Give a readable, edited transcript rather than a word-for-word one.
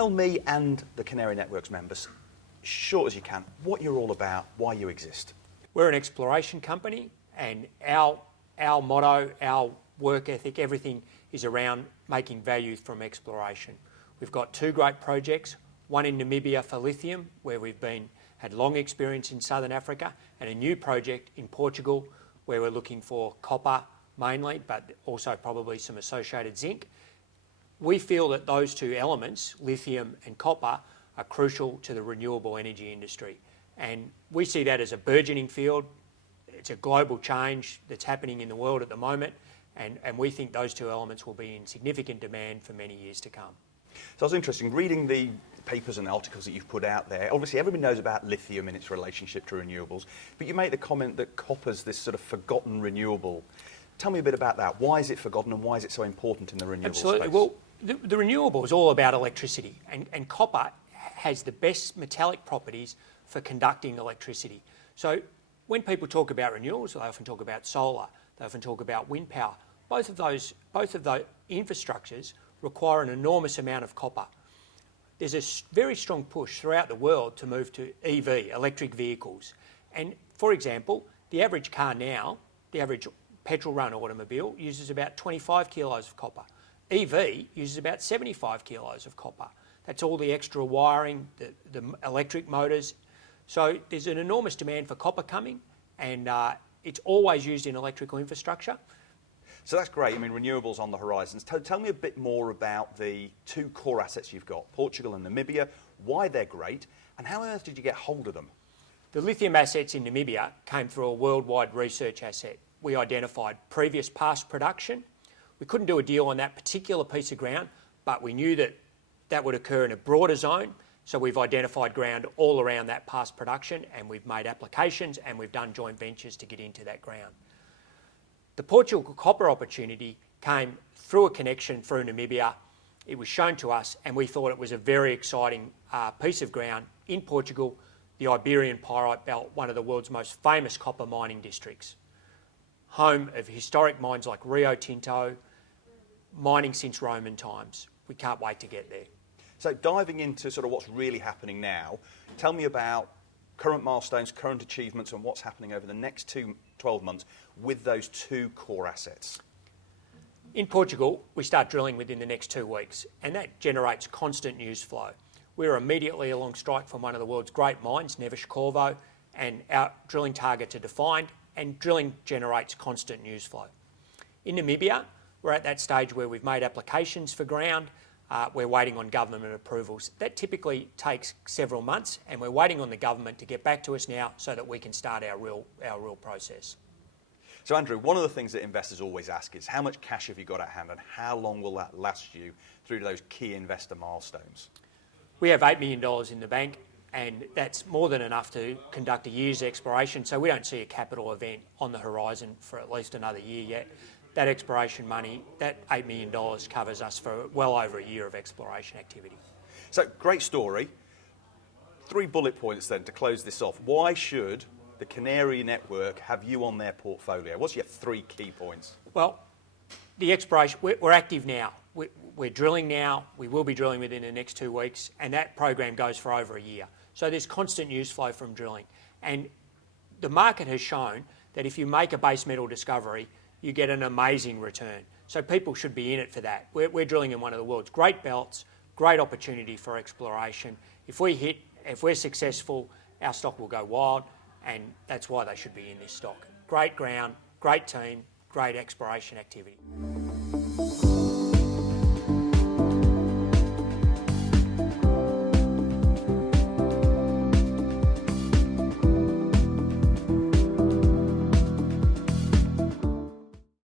tell me and the Canary Networks members, short as you can, what you're all about, why you exist. We're an exploration company, and our motto, our work ethic, everything is around making value from exploration. We've got two great projects, one in Namibia for lithium, where we've had long experience in Southern Africa, and a new project in Portugal, where we're looking for copper mainly, but also probably some associated zinc. We feel that those two elements, lithium and copper, are crucial to the renewable energy industry. And we see that as a burgeoning field. It's a global change that's happening in the world at the moment, and we think those two elements will be in significant demand for many years to come. So it's interesting, reading the papers and articles that you've put out there, obviously everybody knows about lithium and its relationship to renewables, but you make the comment that copper's this sort of forgotten renewable. Tell me a bit about that. Why is it forgotten and why is it so important in the renewable Absolutely. space? Well, the renewable is all about electricity, and copper has the best metallic properties for conducting electricity. So when people talk about renewables, they often talk about solar, they often talk about wind power. Both of those infrastructures require an enormous amount of copper. There's a very strong push throughout the world to move to EV, electric vehicles. And for example, the average car now, the average petrol-run automobile uses about 25 kilos of copper. EV uses about 75 kilos of copper. That's all the extra wiring, the electric motors. So there's an enormous demand for copper coming, and it's always used in electrical infrastructure. So that's great. I mean, renewables on the horizons. Tell me a bit more about the two core assets you've got, Portugal and Namibia, why they're great, and how on earth did you get hold of them? The lithium assets in Namibia came through a worldwide research asset. We identified previous past production. We couldn't do a deal on that particular piece of ground, but we knew that that would occur in a broader zone. So we've identified ground all around that past production, and we've made applications and we've done joint ventures to get into that ground. The Portugal copper opportunity came through a connection through Namibia. It was shown to us and we thought it was a very exciting piece of ground in Portugal, the Iberian Pyrite Belt, one of the world's most famous copper mining districts. Home of historic mines like Rio Tinto, mining since Roman times. We can't wait to get there. So diving into sort of what's really happening now, tell me about current milestones, current achievements, and what's happening over the next 12 months with those two core assets. In Portugal, we start drilling within the next 2 weeks, and that generates constant news flow. We're immediately along strike from one of the world's great mines, Neves-Corvo, and our drilling targets are defined, and drilling generates constant news flow. In Namibia, we're at that stage where we've made applications for ground. We're waiting on government approvals. That typically takes several months, and we're waiting on the government to get back to us now so that we can start our real process. So Andrew, one of the things that investors always ask is how much cash have you got at hand and how long will that last you through to those key investor milestones? We have $8 million in the bank, and that's more than enough to conduct a year's exploration, so we don't see a capital event on the horizon for at least another year yet. That exploration money, that $8 million covers us for well over a year of exploration activity. So great story. 3 bullet points then to close this off. Why should the Canary Network have you on their portfolio? What's your 3 key points? Well, the exploration, we're active now. We're drilling now. We will be drilling within the next 2 weeks, and that program goes for over a year. So there's constant news flow from drilling. And the market has shown that if you make a base metal discovery, you get an amazing return. So people should be in it for that. We're drilling in one of the world's great belts, great opportunity for exploration. If we're successful, our stock will go wild, and that's why they should be in this stock. Great ground, great team, great exploration activity.